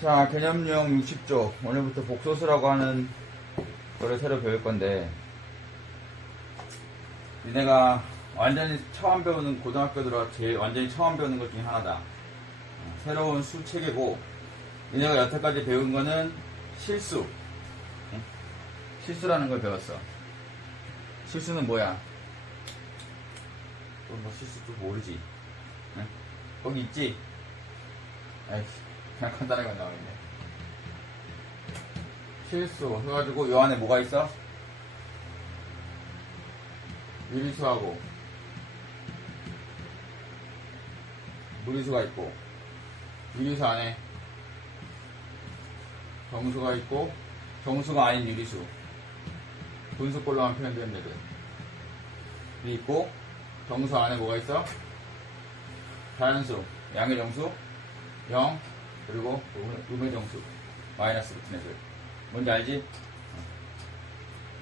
자, 개념용 60조. 오늘부터 복소수라고 하는 거를 새로 배울 건데, 니네가 완전히 처음 배우는, 고등학교 들어 제일 완전히 처음 배우는 것 중에 하나다. 새로운 수 체계고, 니네가 여태까지 배운 거는 실수. 실수라는 걸 배웠어. 실수는 뭐야? 뭐 실수도 모르지. 응? 거기 있지? 아이씨, 그냥 간단하게 나와있네. 실수 해가지고 요 안에 뭐가 있어? 유리수하고 무리수가 있고, 유리수 안에 정수가 있고, 정수가 아닌 유리수, 분수꼴로만 표현되는 애들 이 있고, 정수 안에 뭐가 있어? 자연수, 양의 정수 0, 그리고 음의 정수 마이너스 붙은 애들. 뭔지 알지?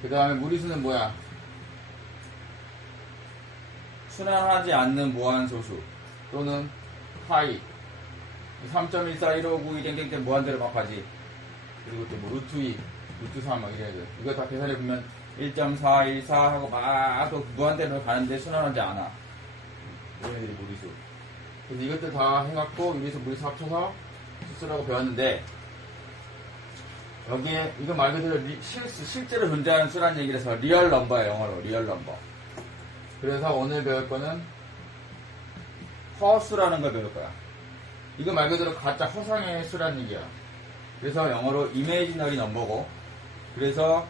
그 다음에 무리수는 뭐야? 순환하지 않는 무한소수 또는 파이. 3.14, 1592 땡땡땡 무한대로 막 가지. 그리고 또 뭐 루트 2, 루트 3 막 이런 애들. 이거 다 계산해보면 1.414 하고 막 또 무한대로 가는데 순환하지 않아. 이런 애들이 무리수. 그래서 이것들 다 해갖고 유리수 무리수 합쳐서 실수라고 배웠는데, 여기에 이거 말 그대로 실제로 존재하는 수라는 얘기를 해서 리얼 넘버야. 영어로 리얼 넘버. 그래서 오늘 배울 거는 허수라는 걸 배울 거야. 이거 말 그대로 가짜 허상의 수라는 얘기야. 그래서 영어로 이미지너리 넘버고, 그래서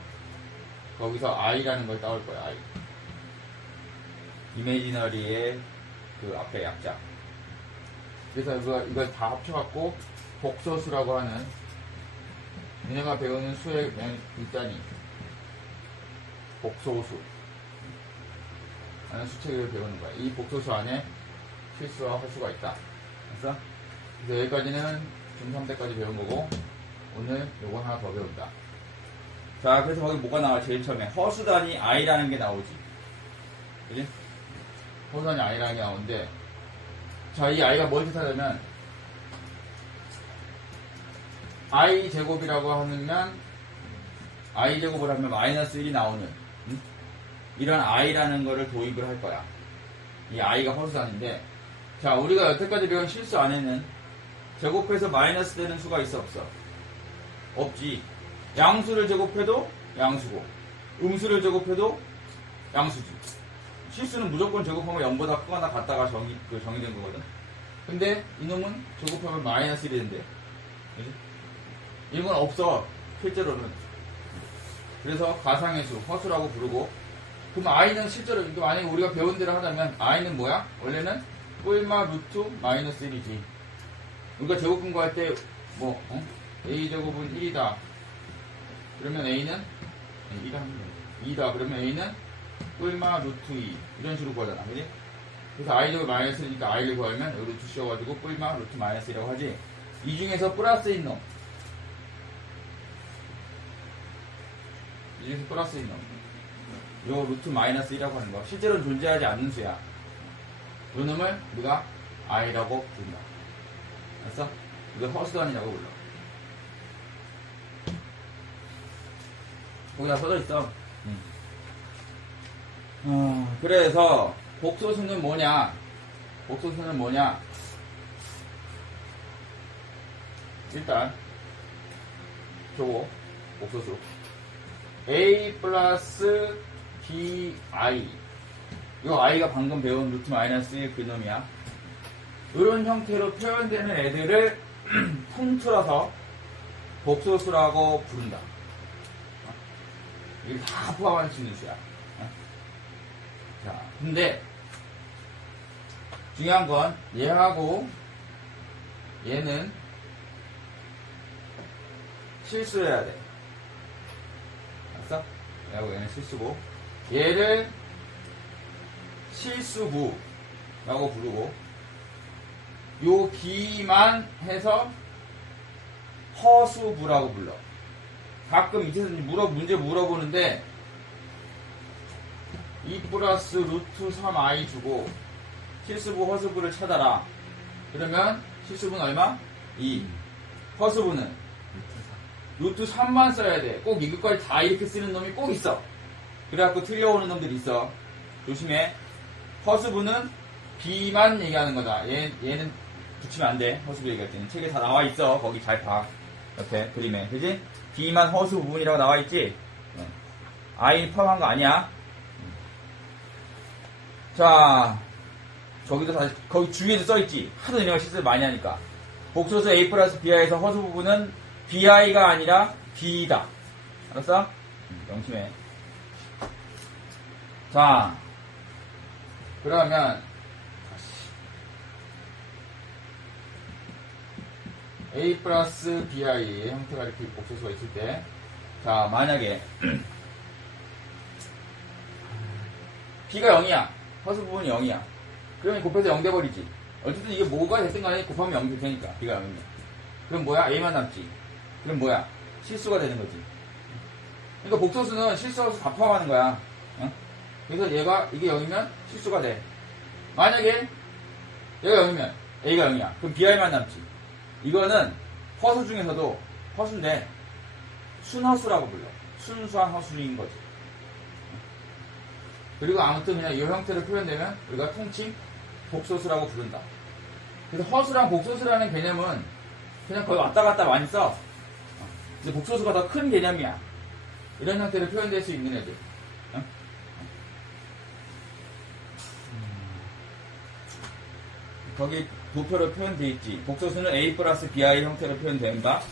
거기서 I라는 걸 따올 거야. I. 이미지너리의 그 앞에 약자. 그래서 이걸 다 합쳐갖고 복소수라고 하는, 니네가 배우는 수의 맨 일단이 복소수 라는 수체계를 배우는 거야. 이 복소수 안에 실수와 허수가 있다. 됐어? 그래서 여기까지는 중3 때까지 배운 거고, 오늘 요거 하나 더 배운다. 자, 그래서 거기 뭐가 나와? 제일 처음에 허수단위 I라는 게 나오지. 그지? 허수단위 I라는 게 나오는데, 자, 이 I가 뭘 뜻하냐면, I 제곱이라고 하면, I 제곱을 하면 마이너스 1이 나오는, 이런 I라는 거를 도입을 할 거야. 이 I가 허수단인데, 자, 우리가 여태까지 배운 실수 안에는 제곱해서 마이너스 되는 수가 있어, 없어? 없지. 양수를 제곱해도 양수고, 음수를 제곱해도 양수지. 실수는 무조건 제곱하면 0보다 크거나 같다가 정의된 거거든. 근데 이놈은 제곱하면 마이너스 1이 된대. 그치? 이건 없어, 실제로는. 그래서 가상의 수, 허수라고 부르고, 그럼 I는 실제로, 만약에 우리가 배운 대로 하자면 I는 뭐야? 원래는 뿔마 루트 마이너스 1이지. 우리가 제곱 분구할 때 뭐 A제곱은 1이다. 그러면 A는 2다. 그러면 A는 뿔마 루트 2 이런 식으로 구하잖아. 그지? 그래서 I제곱 마이너스 1이니까 I를 구하면 여기 루트 씌워가지고 뿔마 루트 마이너스 1이라고 하지. 이 중에서 플러스인 놈, 이 중에서 플러스인 놈, 요 루트 마이너스 1이라고 하는 거, 실제로는 존재하지 않는 수야. 요 놈을 우리가 I라고 부른다. 알았어? 이걸 허수단이라고 불러. 거기다 써져 있어. 그래서 복소수는 뭐냐? 복소수는 뭐냐? 일단 저거 복소수 A 플러스 BI, 이거 I가 방금 배운 루트 마이너스 1 그놈이야. 이런 형태로 표현되는 애들을 통틀어서 복소수라고 부른다. 이게 다 포함할 수 있는 수야. 자, 근데 중요한 건 얘하고 얘는 실수해야 돼. 알았어? 얘하고 얘는 실수고, 얘를 실수부라고 부르고, 요 B만 해서 허수부라고 불러. 가끔 이제서 문제 물어보는데, 2 플러스 루트 3i 주고 실수부 허수부를 찾아라. 그러면 실수부는 얼마? 2. 허수부는 루트 3만 써야 돼. 꼭 이것까지 다 이렇게 쓰는 놈이 꼭 있어. 그래갖고 틀려오는 놈들이 있어. 조심해. 허수부는 B만 얘기하는 거다. 얘는 붙이면 안 돼. 허수부 얘기할 때는. 책에 다 나와 있어. 거기 잘 봐. 옆에 그림에. 그지? B만 허수 부분이라고 나와 있지? I 포함한 거 아니야. 자, 저기도 다시, 거기 주위에도 써있지. 하도 이런 실수를 많이 하니까. 복소수 A 플러스 BI에서 허수 부분은 BI가 아니라 B다. 알았어? 명심해. 자, 그러면, A 플러스 BI 형태가 이렇게 복소수가 있을 때, 자, 만약에, B가 0이야. 허수 부분이 0이야. 그러면 곱해서 0 돼버리지. 어쨌든 이게 뭐가 됐든 간에 곱하면 0이 될 테니까. B가 0이면. 그럼 뭐야? A만 남지. 그럼 뭐야? 실수가 되는 거지. 그러니까 복소수는 실수하고서 다 포함하는 거야. 어? 그래서 이게 0이면 실수가 돼. 만약에 얘가 0이면 A가 0이야. 그럼 BI만 남지. 이거는 허수 중에서도 허수인데 순허수라고 불러. 순수한 허수인 거지. 그리고 아무튼 그냥 이 형태로 표현되면 우리가 통칭 복소수라고 부른다. 그래서 허수랑 복소수라는 개념은 그냥 거의 왔다 갔다 많이 써. 근데 복소수가 더 큰 개념이야. 이런 형태로 표현될 수 있는 애들. 어? 거기 도표로 표현되어 있지. 복소수는 A 플러스 BI 형태로 표현되는 바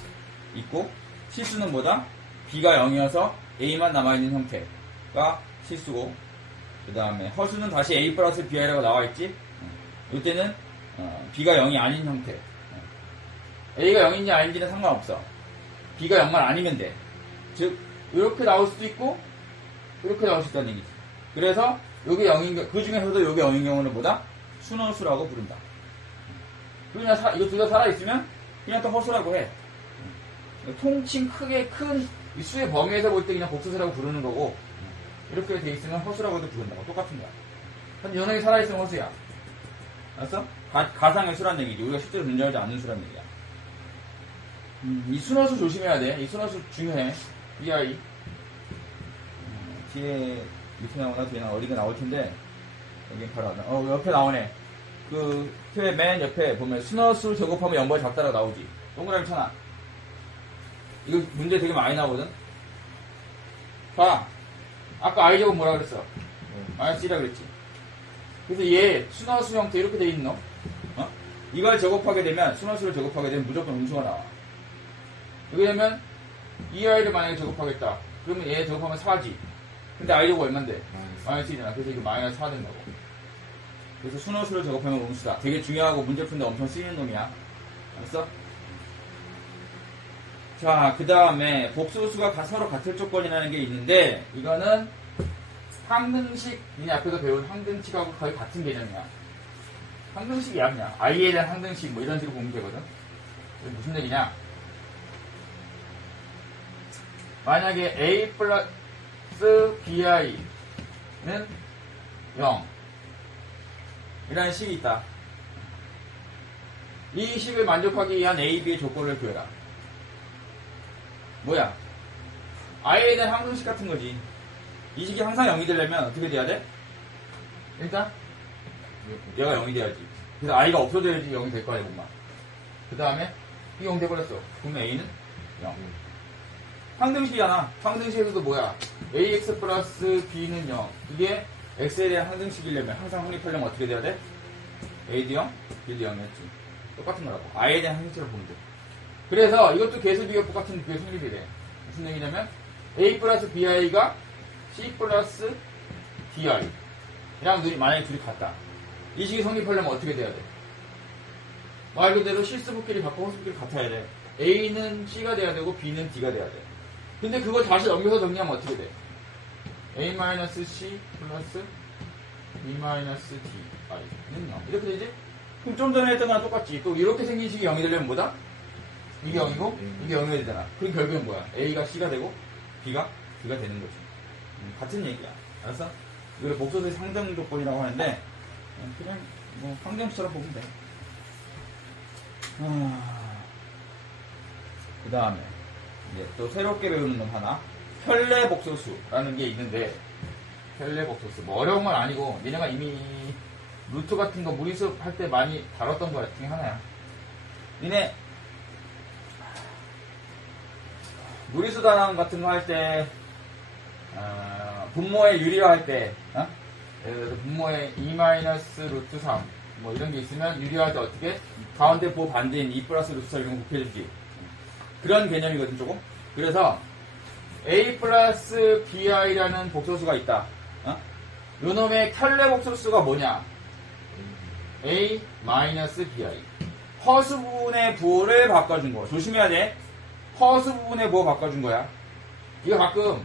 있고, 실수는 뭐다? B가 0이어서 A만 남아있는 형태가 실수고, 그 다음에 허수는 다시 A 플러스 BI라고 나와있지. 이때는 B가 0이 아닌 형태. A가 0인지 아닌지는 상관없어. B가 0만 아니면 돼. 즉 이렇게 나올 수도 있고 이렇게 나올 수 있다는 얘기지. 그래서 요게 0인 그 중에서도 요게 0인 경우는 뭐다? 순허수라고 부른다. 그냥 이거 둘 다 살아있으면 그냥 또 허수라고 해. 통칭 크게 큰 수의 범위에서 볼 때 그냥 복소수라고 부르는 거고, 이렇게 돼 있으면 허수라고도 부른다고. 똑같은 거야. 근데 연예이 살아있으면 허수야. 알았어? 가상의 수란 얘기지. 우리가 실제로 존재하지 않는 수란 얘기야. 이 순허수 조심해야 돼. 이 순허수 중요해. BI. 뒤에 밑에 나오나 뒤에 어디가 나올 텐데, 여기 바로 옆에 나오네. 그 표의 맨 옆에 보면 순허수 제곱하면 0보다 작다라고 나오지. 동그라미 쳐놔. 이거 문제 되게 많이 나오거든. 봐. 아까 I 제곱 뭐라 그랬어? 마이너스 1이라 그랬지. 그래서 얘 순허수 형태 이렇게 돼 있는 놈. 어? 이걸 제곱하게 되면, 순허수를 제곱하게 되면 무조건 음수가 나와. 여기 되면 2i를 만약에 제곱하겠다. 그러면 얘 제곱하면 4지. 근데 I 제곱 얼만데? 마이너스 1이잖아. 그래서 이거 마이너스 4 된다고. 그래서 순허수를 제곱하면 음수다. 되게 중요하고 문제 푸는데 엄청 쓰이는 놈이야. 알았어? 자, 그 다음에 복소수가 서로 같을 조건이라는 게 있는데, 이거는 항등식, 니네 앞에서 배운 항등식하고 거의 같은 개념이야. 항등식이야, 그냥. i에 대한 항등식, 뭐 이런 식으로 보면 되거든. 무슨 얘기냐? 만약에 a 플러스 bi는 0 이라는 식이 있다. 이 식을 만족하기 위한 a, b의 조건을 구해라. 뭐야? i에 대한 항등식 같은 거지. 이 식이 항상 0이 되려면 어떻게 돼야 돼? 일단 얘가 0이 돼야지. 그래서 i가 없어져야지 0이 될 거야, 이것만. 그 다음에 이 0 돼버렸어. 그러면 a는 0. 항등식이잖아. 항등식에서도 뭐야? ax 플러스 b는 0. 이게 x에 대한 항등식이려면, 항상 확립하려면 어떻게 돼야 돼? a도 0, b도 0이었지. 똑같은 거라고. i에 대한 항등식으로 보면 돼. 그래서 이것도 계수 비교법 같은 게 성립이 돼. 무슨 얘기냐면 a 플러스 bi가 c 플러스 di 이랑 만약에 둘이 같다. 이 식이 성립하려면 어떻게 돼야 돼? 말 그대로 실수부끼리 같고 허수부끼리 같아야 돼. a는 c가 돼야 되고 b는 d가 돼야 돼. 근데 그걸 다시 넘겨서 정리하면 어떻게 돼? a-c 플러스 b-d는 0 이렇게 되지? 그럼 좀 전에 했던 거랑 똑같지. 또 이렇게 생긴 식이 0이 되려면 뭐다? 이게 0이고 이게 0이 되잖아. 그럼 결국엔 뭐야? a가 c가 되고 b가 d가 되는 거지. 같은 얘기야. 알았어? 이걸 복소수의 상등 조건이라고 하는데 그냥 뭐 항등식처럼 보면 돼. 그 다음에 이제 또 새롭게 배우는 놈 하나, 켤레복소수라는 게 있는데, 켤레복소수 뭐 어려운 건 아니고 얘네가 이미 루트 같은 거 무리수 할 때 많이 다뤘던 거 중에 하나야. 얘네 무리수 단항 같은 거 할 때 분모에 유리화할 때 예를 들어서 분모에 2-루트 3 뭐 이런 게 있으면 유리화할 때 어떻게 가운데 보 반대인 2 플러스 루트 4 이런 거 곱해주기, 그런 개념이거든 조금. 그래서 a 플러스 bi라는 복소수가 있다. 요 놈의 켤레 복소수가 뭐냐? a 마이너스 bi. 허수 부분의 부호를 바꿔준 거. 조심해야 돼. 허수 부분의 부호 바꿔준 거야. 이거 가끔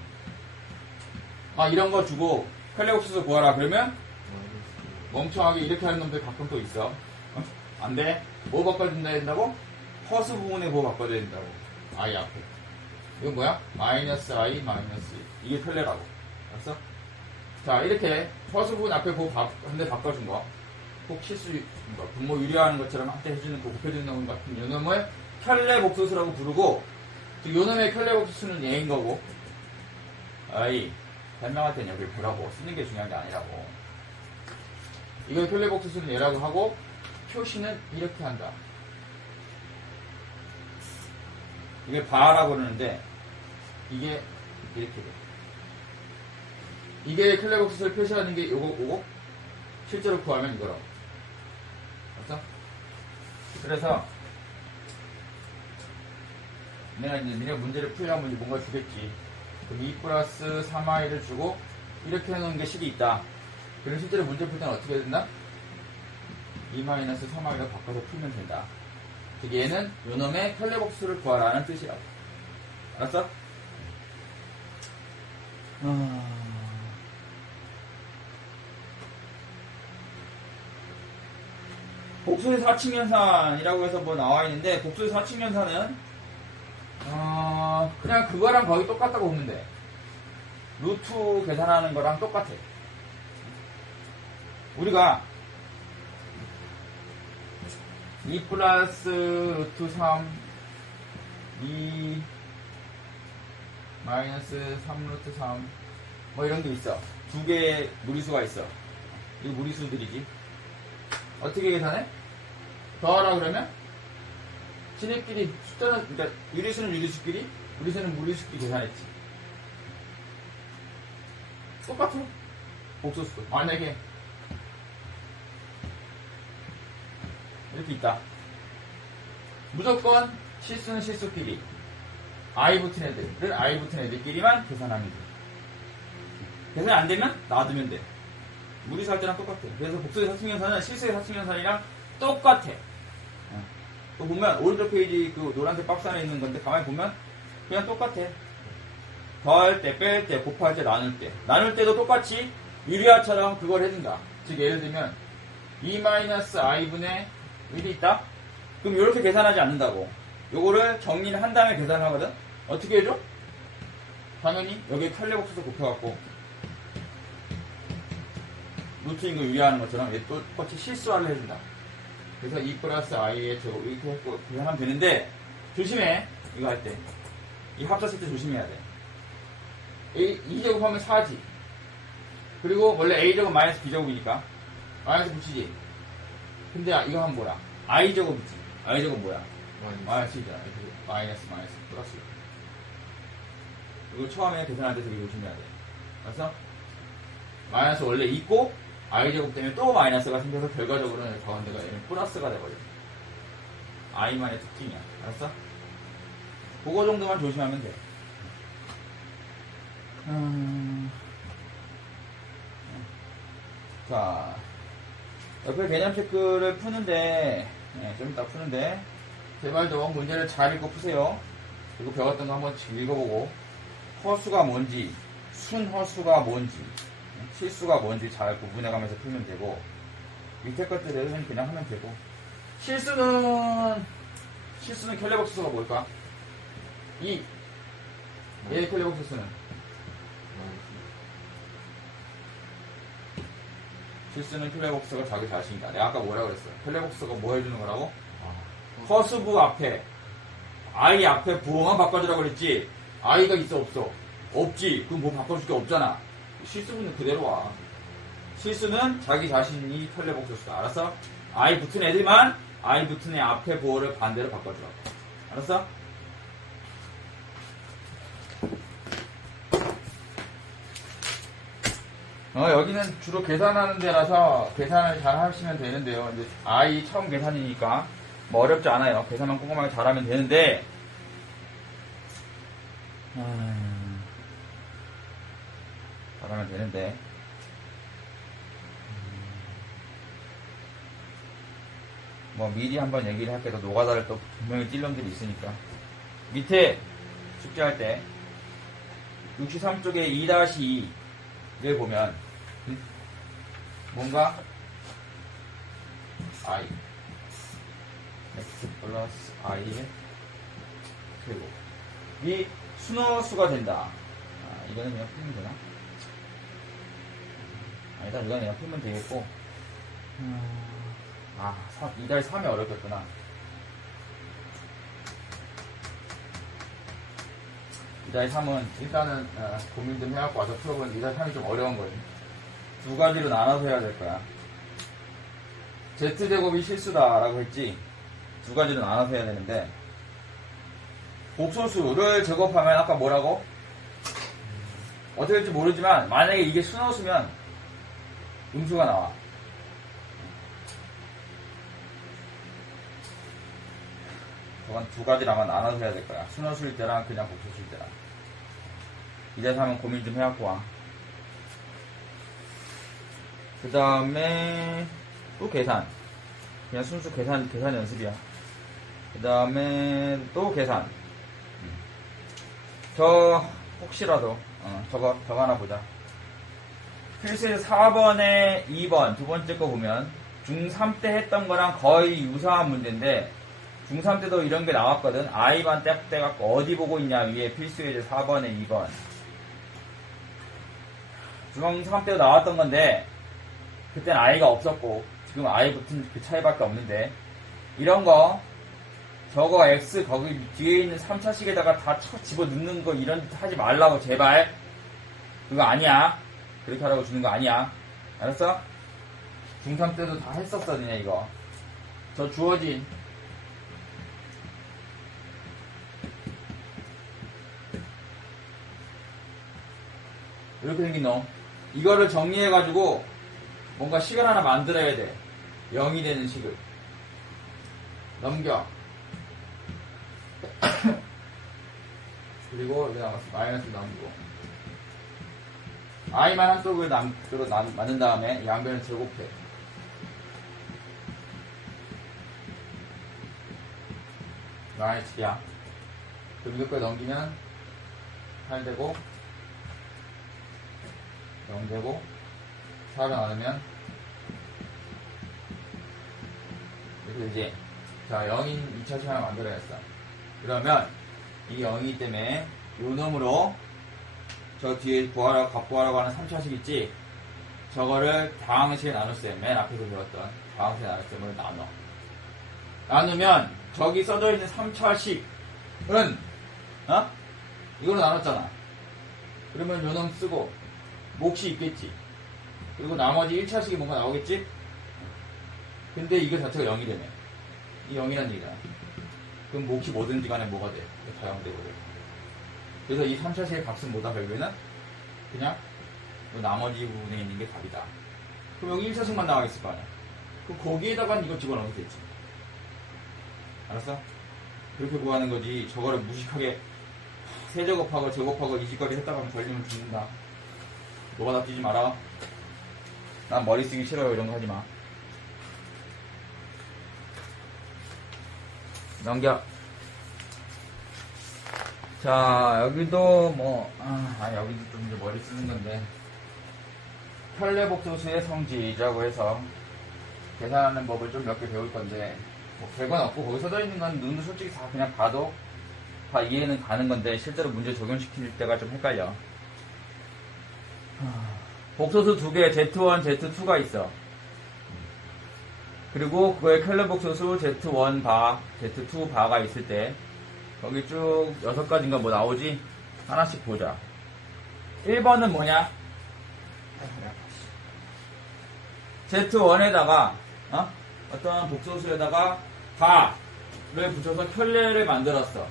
막 이런 거 주고 켤레 복소수 구하라 그러면 멍청하게 이렇게 하는 놈들 가끔 또 있어. 안 돼. 뭐 바꿔준다 된다고? 허수 부분의 부호 바꿔줘야 된다고. i 앞에. 이건 뭐야? 마이너스 i 마이너스 1. 이게 켤레라고. 알았어? 자, 이렇게 허수 부분 앞에 부호 한 대 바꿔준 거. 꼭 실수, 분모 유리화하는 것처럼 한때 해주는 거, 곱해주는 놈 같은 요놈을 켤레 복소수라고 부르고, 요놈의 켤레 복소수는 얘인 거고, 아이, 설명할 땐 여기 보라고. 쓰는 게 중요한 게 아니라고. 이걸 켤레 복소수는 얘라고 하고, 표시는 이렇게 한다. 이게 바라고 그러는데, 이게 이렇게 돼. 이게 켤레 복소수를 표시하는 게 요거고, 실제로 구하면 이거라고. 알았어? 그래서, 내가 이제 니네 문제를 풀려면 뭔가 주겠지. 그럼 2 플러스 3i를 주고, 이렇게 해놓은 게 식이 있다. 그럼 실제로 문제 풀 때는 어떻게 해야 된다? 2 마이너스 3i로 바꿔서 풀면 된다. 즉, 얘는 요놈의 켤레 복소수를 구하라는 뜻이라고. 알았어? 복수의 사칙연산이라고 해서 뭐 나와 있는데, 복수의 사칙연산은 그냥 그거랑 거의 똑같다고 보면 돼. 루트 계산하는 거랑 똑같아. 우리가 2 플러스 루트 3 2 마이너스 3 루트 3 뭐 이런 게 있어. 두 개의 무리수가 있어. 이거 무리수들이지. 어떻게 계산해? 더하라 그러면 지네끼리 숫자는, 그러니까 유리수는 유리수끼리, 무리수는 무리수끼리 계산했지. 똑같아. 복소수. 만약에 이렇게 있다. 무조건 실수는 실수끼리, i 붙은 애들을 i 붙은 애들끼리만 계산하면 돼. 계산 안 되면 놔두면 돼. 무리수 할 때랑 똑같아. 그래서 복수의 사칙연산은 실수의 사칙연산이랑 똑같아. 또 보면 오른쪽 페이지 그 노란색 박스 안에 있는 건데 가만히 보면 그냥 똑같아. 더할 때, 뺄 때, 곱할 때, 나눌 때. 나눌 때도 똑같이 유리화처럼 그걸 해준다. 즉 예를 들면 2-i분의 1이 있다? 그럼 이렇게 계산하지 않는다고. 요거를 정리를 한 다음에 계산하거든? 어떻게 해줘? 당연히 여기에 켤레 복소수 곱해갖고 루트인 거 유리화하는 것처럼 얘 또 똑같이 실수화를 해준다. 그래서 2 플러스 i의 제곱 이렇게 했고 계산하면 되는데, 조심해. 이거 할 때 이 합쳤을 때 조심해야 돼. 2제곱 하면 4지. 그리고 원래 a제곱 마이너스 b제곱이니까 마이너스 붙이지. 근데 이거 하면 뭐야? i제곱이지. i제곱 뭐야? 마이너스잖아. 마이너스 플러스. 이거 처음에 계산할 때 되게 조심해야 돼. 그래서 마이너스 원래 있고 i제곱 때문에 또 마이너스가 생겨서 결과적으로는 가운데가 얘는 플러스가 돼버려. i만의 특징이야. 알았어? 그거 정도만 조심하면 돼. 자, 옆에 개념 체크를 푸는데, 좀 이따 푸는데, 제발 좀 문제를 잘 읽고 푸세요. 그리고 배웠던 거 한번 읽어보고, 허수가 뭔지, 순허수가 뭔지, 실수가 뭔지 잘 구분해가면서 풀면 되고, 밑에 것들은 그냥 하면 되고, 실수는 켤레 복소수가 뭘까? 얘의 켤레 복소수는 실수는 켤레 복소수가 자기 자신이다. 내가 아까 뭐라 그랬어? 켤레 복소수가 뭐 해주는 거라고? 허수부 앞에 I 앞에 부호만 바꿔주라고 그랬지. I가 있어, 없어? 없지. 그럼 뭐 바꿔줄 게 없잖아. 실수는 그대로 와. 실수는 자기 자신이 털레복소수다. 알았어? I 붙은 애들만 I 붙은 애 앞에 부호를 반대로 바꿔주라고. 알았어? 여기는 주로 계산하는 데라서 계산을 잘 하시면 되는데요. 이제 I 처음 계산이니까 뭐 어렵지 않아요. 계산만 꼼꼼하게 잘하면 되는데 잘하면 되는데 뭐 미리 한번 얘기를 할게. 도 노가다를 또 분명히 찔 놈들이 있으니까. 밑에 숙제할 때 63쪽에 2-2를 보면 뭔가 I x 플러스 i의 제곱이 순허수가 된다. 이거는 그냥 풀면 되나? 아니다, 이거는 그냥 풀면 되겠고 2-3이 어렵겠구나. 2-3은 일단은 고민 좀 해갖고 와서 풀어보는 2-3이 좀 어려운 거예요. 두 가지로 나눠서 해야 될 거야. Z제곱이 실수다라고 했지. 두 가지로 나눠서 해야 되는데 복소수를 제곱하면 아까 뭐라고? 어떻게 될지 모르지만 만약에 이게 순허수면 음수가 나와. 저건 두 가지로 아마 나눠서 해야 될 거야. 순허수일 때랑 그냥 복소수일 때랑. 2-3은 고민 좀 해갖고 와. 그 다음에 또 계산. 그냥 순수 계산 연습이야. 그 다음에 또 계산. 혹시라도 저거 하나 보자. 필수에서 4번에 2번 두 번째 거 보면 중3 때 했던 거랑 거의 유사한 문제인데 중3 때도 이런 게 나왔거든. I만 딱 떼갖고 어디 보고 있냐 위에 필수에서 4번에 2번. 중3 때도 나왔던 건데 그때는 I가 없었고 지금 I 붙은 그 차이밖에 없는데 이런 거 저거 X 거기 뒤에 있는 3차식에다가 다 집어넣는 거 이런 짓 하지 말라고 제발. 그거 아니야. 그렇게 하라고 주는 거 아니야. 알았어? 중3 때도 다 했었어 니네 이거. 저 주어진 이렇게 생긴 놈 이거를 정리해가지고 뭔가 식을 하나 만들어야 돼. 0이 되는 식을 넘겨. 그리고 여기 나갔어. 마이너스 남기고 i만 한쪽을 남쪽으로 만든 다음에 양변을 제곱해. 마이너스야. 그럼 이것까지 넘기면 8 되고 0 되고 4를 나누면 이렇게 되지. 자, 0인 2차식 하나 만들어야겠어. 그러면 이게 0이기 때문에 요 놈으로 저 뒤에 값구하라고 하는 3차식 있지? 저거를 다항식에 나눴어요. 맨 앞에서 배웠던 다항식에 나눴으면 나눠. 나누면 저기 써져 있는 3차식은 이걸로 나눴잖아. 그러면 요 놈 쓰고 몫이 있겠지. 그리고 나머지 1차식이 뭔가 나오겠지? 근데 이거 자체가 0이 되네. 이 0이란 얘기잖아. 그럼 몫이 뭐든지 간에 뭐가 돼? 다용되거든. 그래서 이 3차식의 값은 뭐다 결국에는? 그냥 나머지 부분에 있는 게 답이다. 그럼 여기 1차식만 나와있을 거 아니야. 그럼 거기에다가 이거 집어넣으면 되지. 알았어? 그렇게 구하는 거지. 저거를 무식하게 세제곱하고 제곱하고 이짓거리 했다가 걸리면 죽는다. 너가 다 뛰지 마라. 난 머리 쓰기 싫어요. 이런 거 하지 마. 넘겨. 자, 여기도 여기도 좀 이제 머리 쓰는 건데. 혈례복소수의 성질이라고 해서 계산하는 법을 좀 몇 개 배울 건데, 뭐 별건 없고, 거기 써져 있는 건 눈도 솔직히 다 그냥 봐도 다 이해는 가는 건데, 실제로 문제 적용시킬 때가 좀 헷갈려. 복소수 두 개, Z1, Z2가 있어. 그리고 그거에 켈러 복소수 Z1 바, Z2 바가 있을 때 거기 쭉 6가지인가 뭐 나오지? 하나씩 보자. 1번은 뭐냐? Z1에다가 어떤 복소수에다가 바를 붙여서 켤레를 만들었어.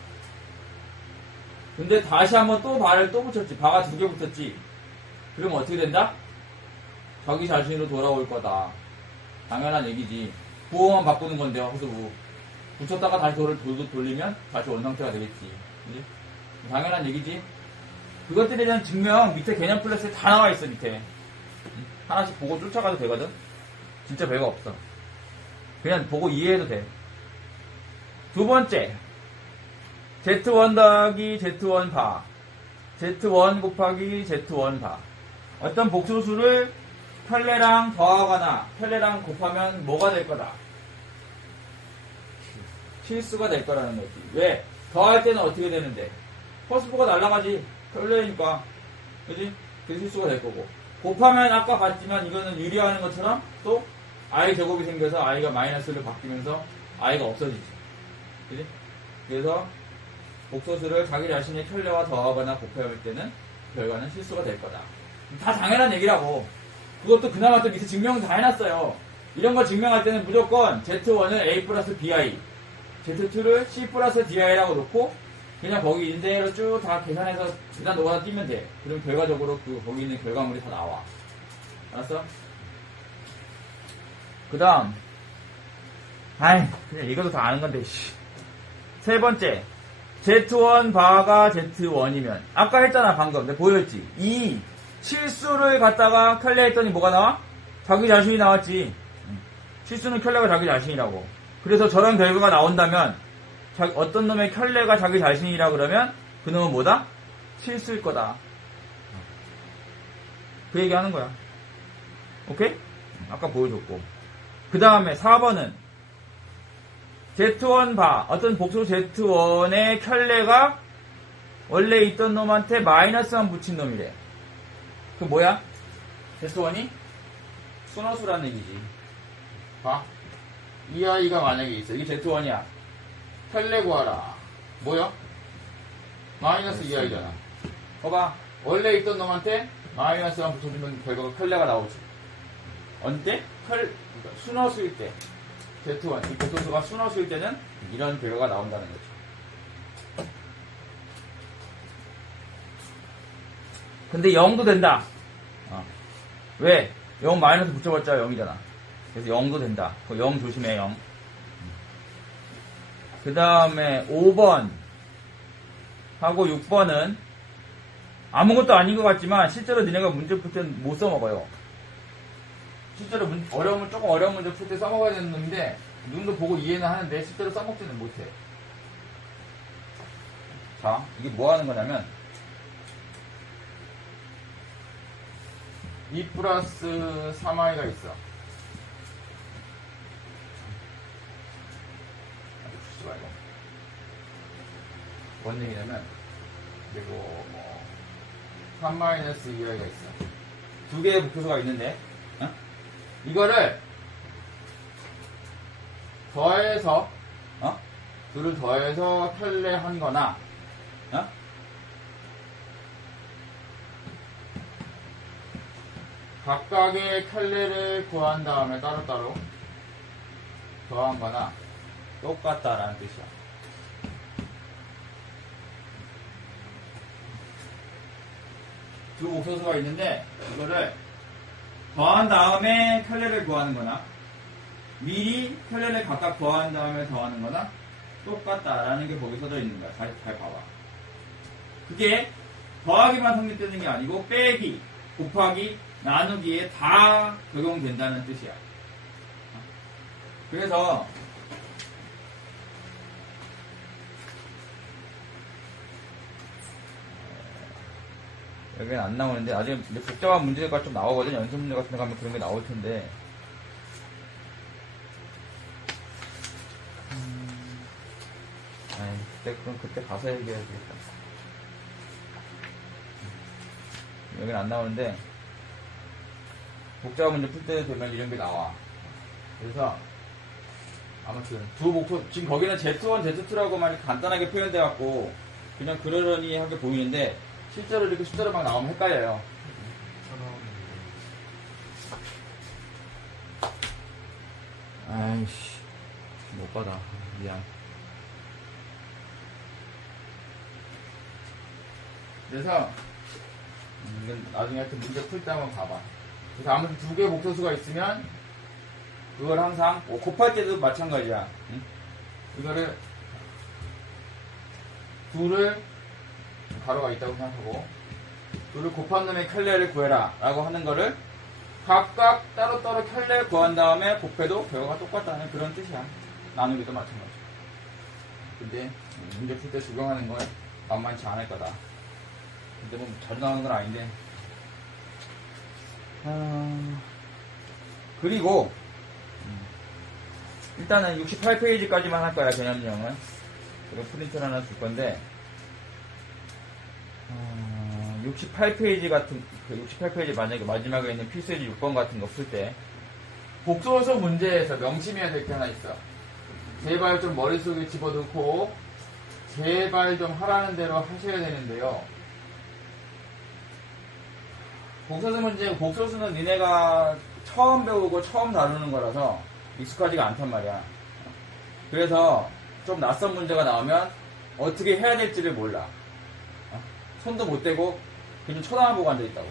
근데 다시 한번 또 바를 또 붙였지. 바가 2개 붙었지. 그럼 어떻게 된다? 자기 자신으로 돌아올 거다. 당연한 얘기지. 부호만 바꾸는 건데 허수부. 붙였다가 다시 돌리면 다시 원상태가 되겠지. 그지? 당연한 얘기지. 그것들에 대한 증명 밑에 개념 플러스에 다 나와 있어. 밑에 하나씩 보고 쫓아가도 되거든. 진짜 별거 없어. 그냥 보고 이해해도 돼. 두 번째, Z1 더하기 Z1 바, Z1 곱하기 Z1 바. 어떤 복소수를 켤레랑 더하거나 켤레랑 곱하면 뭐가 될 거다? 실수가 될 거라는 거지. 왜? 더할 때는 어떻게 되는데? 허수부가 날아가지. 켤레니까. 그지? 그게 실수가 될 거고. 곱하면 아까 봤지만 이거는 유리하는 것처럼 또 I 제곱이 생겨서 I가 마이너스로 바뀌면서 I가 없어지지. 그지? 그래서 복소수를 자기 자신의 켤레와 더하거나 곱해볼 때는 결과는 실수가 될 거다. 다 당연한 얘기라고. 그것도 그나마 또 밑에 증명 다 해놨어요. 이런 거 증명할 때는 무조건 Z1을 A 플러스 BI, Z2를 C 플러스 DI라고 놓고 그냥 거기 인대로 쭉 다 계산해서 일단 노가다 띄면 돼. 그럼 결과적으로 거기 있는 결과물이 다 나와. 알았어? 그 다음 그냥 이것도 다 아는 건데 세 번째, Z1 바가 Z1이면 아까 했잖아. 방금 내가 보였지. 이 실수를 갖다가 켤레 했더니 뭐가 나와? 자기 자신이 나왔지. 실수는 켤레가 자기 자신이라고. 그래서 저런 결과가 나온다면 어떤 놈의 켤레가 자기 자신이라 그러면 그 놈은 뭐다? 실수일 거다. 그 얘기 하는 거야. 오케이? 아까 보여줬고. 그 다음에 4번은 Z1 바, 어떤 복수 Z1의 켤레가 원래 있던 놈한테 마이너스만 붙인 놈이래. 그 뭐야? Z1이 순허수라는 얘기지. 봐. 이 아이가 만약에 있어. 이게 Z1이야. 켤레 구하라. 뭐야? 마이너스 2i잖아. 봐봐. 원래 있던 놈한테 마이너스만 붙여주면 결과가 켤레가 나오지. 언제? 그러니까 순허수일 때. Z1. 이 복소수가 순허수일 때는 이런 결과가 나온다는 거죠. 근데 0도 된다. 왜? 0 마이너스 붙여봤자 0이잖아. 그래서 0도 된다. 0 조심해, 0. 그 다음에 5번 하고 6번은 아무것도 아닌 것 같지만 실제로 니네가 문제 풀 때는 못 써먹어요. 실제로 조금 어려운 문제 풀 때 써먹어야 되는 놈인데 눈도 보고 이해는 하는데 실제로 써먹지는 못해. 자, 이게 뭐 하는 거냐면 2 플러스 3i가 있어. 풀지 말고. 뭔 얘기냐면, 그리고 3 마이너스 2i가 있어. 두 개의 복소수가 있는데, 이거를 더해서, 둘을 더해서 켤레 한 거나, 각각의 켤레를 구한 다음에 따로따로 더한 거나 똑같다라는 뜻이야. 두 복소수가 있는데 이거를 더한 다음에 켤레를 구하는 거나 미리 켤레를 각각 더한 다음에 더하는 거나 똑같다라는 게 거기 써져 있는 거야. 잘 봐봐. 그게 더하기만 성립되는 게 아니고 빼기, 곱하기, 나누기에 다 적용된다는 뜻이야. 그래서 여기는 안 나오는데 아직 복잡한 문제가 좀 나오거든. 연습 문제 같은 데 가면 그런 게 나올 텐데. 그럼 그때 가서 얘기해야 되겠다. 여기는 안 나오는데 복잡한 문제 풀 때 되면 이런 게 나와. 그래서 아무튼 두 목표 지금 거기는 Z1, Z2라고만 간단하게 표현돼갖고 그냥 그러려니하게 보이는데 실제로 이렇게 숫자로 막 나오면 헷갈려요. 아이씨 못 받아 미안. 그래서 이건 나중에 하여튼 문제 풀 때 한번 봐봐. 그래서 아무튼 두 개의 복소수가 있으면 그걸 항상 곱할 때도 마찬가지야. 응? 이거를 둘을 가로가 있다고 생각하고 둘을 곱한 놈의 켤레를 구해라 라고 하는 거를 각각 따로따로 켤레 구한 다음에 곱해도 결과가 똑같다는 그런 뜻이야. 나누기도 마찬가지. 근데 문제 풀 때 적용하는 건 만만치 않을 거다. 근데 뭐 자주 나오는 건 아닌데. 그리고 일단은 68페이지까지만 할 거야, 개념형은. 그리고 프린트를 하나 줄 건데 68페이지 같은, 68페이지 만약에 마지막에 있는 필수예제 6번 같은 거 풀 때 복소수 문제에서 명심해야 될 게 하나 있어. 제발 좀 머릿속에 집어넣고 제발 좀 하라는 대로 하셔야 되는데요. 복소수 문제, 복소수는 니네가 처음 배우고 처음 다루는 거라서 익숙하지가 않단 말이야. 그래서 좀 낯선 문제가 나오면 어떻게 해야 될지를 몰라. 손도 못 대고 그냥 쳐다만 보고 앉아있다고.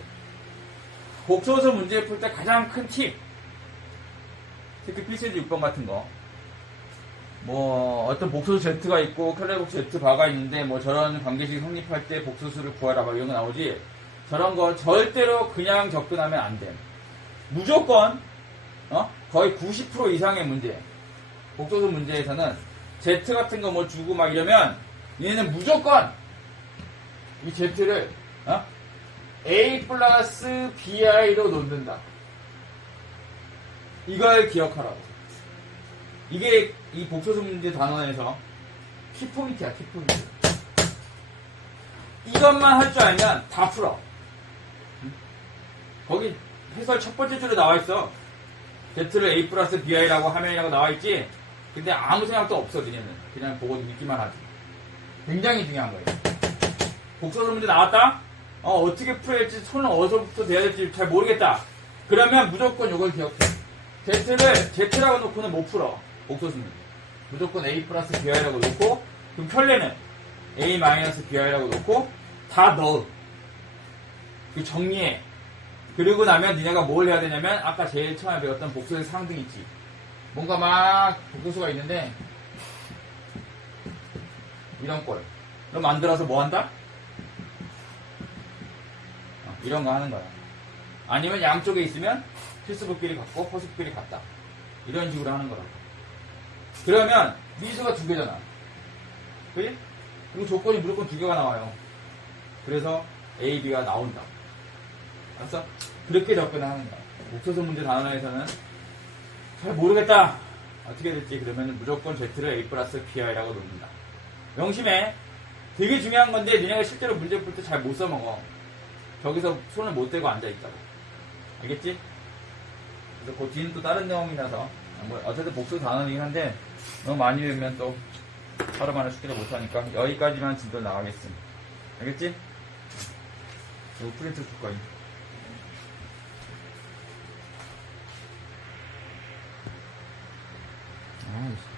복소수 문제 풀 때 가장 큰 팁, 특히 필수예제 6번 같은 거, 뭐 어떤 복소수 Z가 있고 켤레복수 Z 바가 있는데 뭐 저런 관계식이 성립할 때 복소수를 구하라 막 이런 거 나오지. 저런 거 절대로 그냥 접근하면 안 돼. 무조건 거의 90% 이상의 문제, 복소수 문제에서는 Z 같은 거 뭐 주고 막 이러면 얘는 무조건 이 Z를 A 플러스 BI로 놓는다. 이걸 기억하라고. 이게 이 복소수 문제 단원에서 키포인트야, 키포인트. 이것만 할 줄 알면 다 풀어. 거기 해설 첫 번째 줄에 나와있어. Z를 A 플러스 BI라고 하면이라고 나와있지. 근데 아무 생각도 없어. 그냥 보고 읽기만 하지. 굉장히 중요한 거예요. 복소수 문제 나왔다? 어떻게 풀어야 할지, 손을 어디서부터 대야 될지 잘 모르겠다. 그러면 무조건 이걸 기억해. Z를 Z라고 놓고는 못 풀어. 복소수는 무조건 A 플러스 BI라고 놓고, 그럼 켤레는 A 마이너스 BI라고 놓고 다 넣어. 그 정리해. 그리고 나면 니네가 뭘 해야 되냐면 아까 제일 처음에 배웠던 복소수의 상등 있지. 뭔가 막 복소수가 있는데 이런 꼴. 그럼 만들어서 뭐 한다? 이런 거 하는 거야. 아니면 양쪽에 있으면 필수법끼리 같고 허수법끼리 같다. 이런 식으로 하는 거라고. 그러면 미수가 두 개잖아. 그지? 그리고 조건이 무조건 두 개가 나와요. 그래서 A, B가 나온다. 알았어? 그렇게 접근을 하는 거야. 복소수 문제 단원에서는 잘 모르겠다. 어떻게 될지 그러면 무조건 Z를 A 플러스 BI라고 놓는다. 명심해. 되게 중요한 건데 니네가 실제로 문제 풀 때 잘 못 써먹어. 저기서 손을 못 대고 앉아있다고. 알겠지? 그래서 그 뒤는 또 다른 내용이라서 뭐 어쨌든 복수 단원이긴 한데 너무 많이 배우면 또 하루 만에 숙제를 못하니까 여기까지만 진도 나가겠음. 알겠지? 이거 프린트 줄 거임. 아이씨.